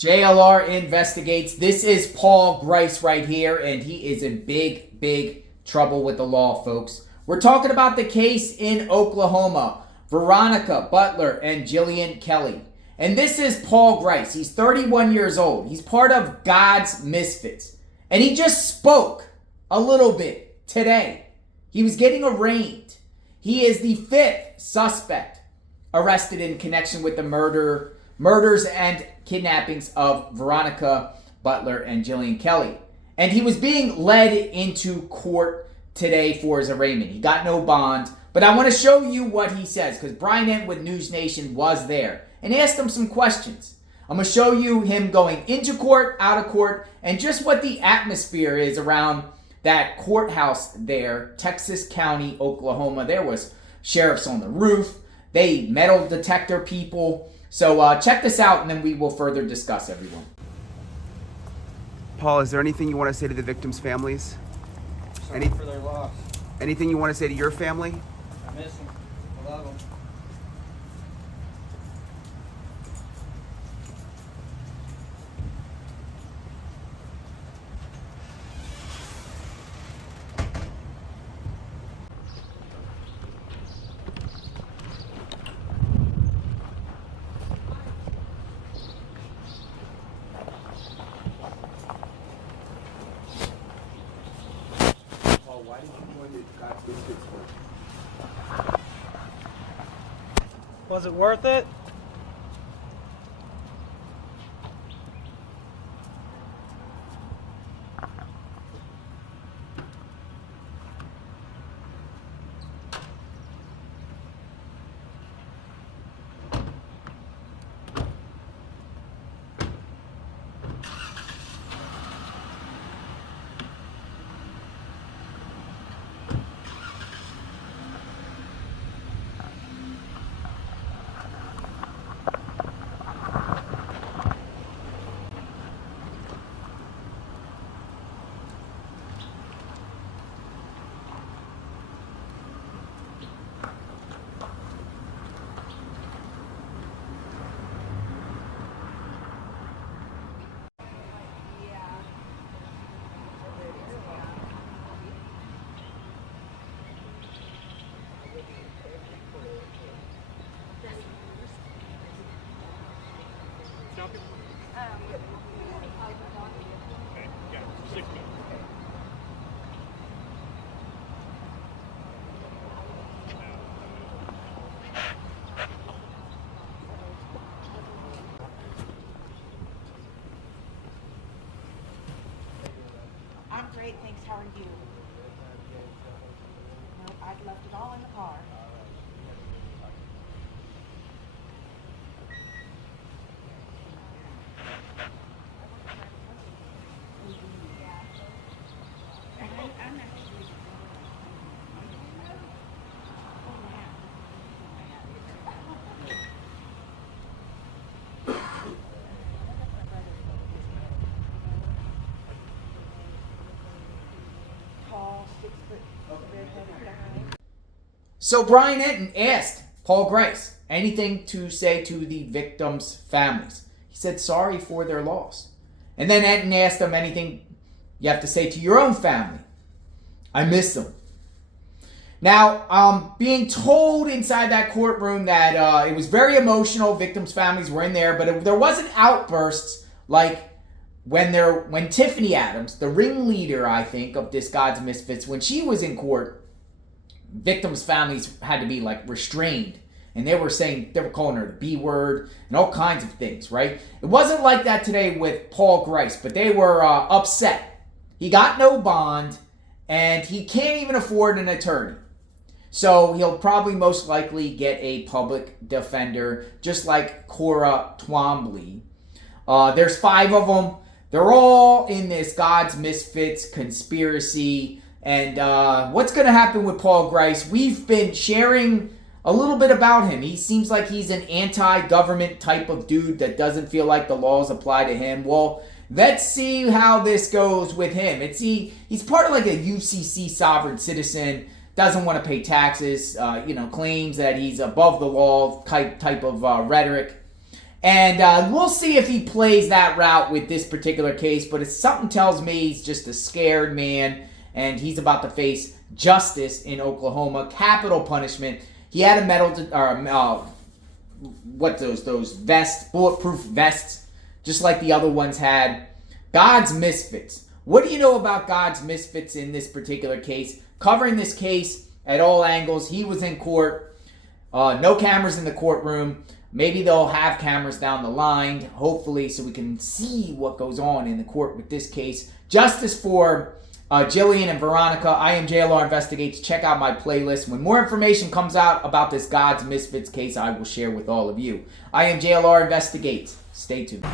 JLR investigates. This is Paul Grice right here, and he is in big trouble with the law, folks. We're talking about the case in Oklahoma. Veronica, Butler, and Jilian, Kelley. And this is Paul Grice. He's 31 years old. He's part of God's Misfits. And he just spoke a little bit today. He was getting arraigned. He is the 5th suspect arrested in connection with the murders and kidnappings of Veronica, Butler, and Jilian, Kelley. And he was being led into court today for his arraignment. He got no bond. But I want to show you what he says, because Brian Ent with News Nation was there and asked him some questions. I'm going to show you him going into court, out of court, and just what the atmosphere is around that courthouse there, Texas County, Oklahoma. There was sheriffs on the roof. They metal detector people. So check this out, and then we will further discuss, everyone. Paul, is there anything you want to say to the victims' families? Sorry for their loss. Anything you want to say to your family? I miss them. I love them. Paul, why did you join the God's Misfits work? Was it worth it? I'm great, thanks. How are you? No, I've left it all in the car. I'm actually... So Brian Ent asked Paul Grice anything to say to the victims' families. He said sorry for their loss. And then Ent asked him anything you have to say to your own family. I miss them. Now, being told inside that courtroom that it was very emotional, victims' families were in there, but there wasn't outbursts like when Tifany Adams, the ringleader, I think, of this God's Misfits, when she was in court, victims' families had to be like restrained. And they were calling her the B word and all kinds of things, right? It wasn't like that today with Paul Grice, but they were upset. He got no bond, and he can't even afford an attorney. So he'll probably most likely get a public defender, just like Cora Twombly. There's 5 of them. They're all in this God's Misfits conspiracy. And what's going to happen with Paul Grice? We've been sharing a little bit about him. He seems like he's an anti-government type of dude that doesn't feel like the laws apply to him. Well, let's see how this goes with him. He's part of like a UCC sovereign citizen, doesn't want to pay taxes, claims that he's above the law type of rhetoric. And we'll see if he plays that route with this particular case. But if something tells me he's just a scared man and he's about to face justice in Oklahoma, capital punishment. He had a those vests, bulletproof vests, just like the other ones had. God's Misfits. What do you know about God's Misfits in this particular case? Covering this case at all angles. He was in court. No cameras in the courtroom. Maybe they'll have cameras down the line, hopefully, so we can see what goes on in the court with this case. Justice for Jilian and Veronica. I am JLR Investigates. Check out my playlist. When more information comes out about this God's Misfits case, I will share with all of you. I am JLR Investigates. Stay tuned.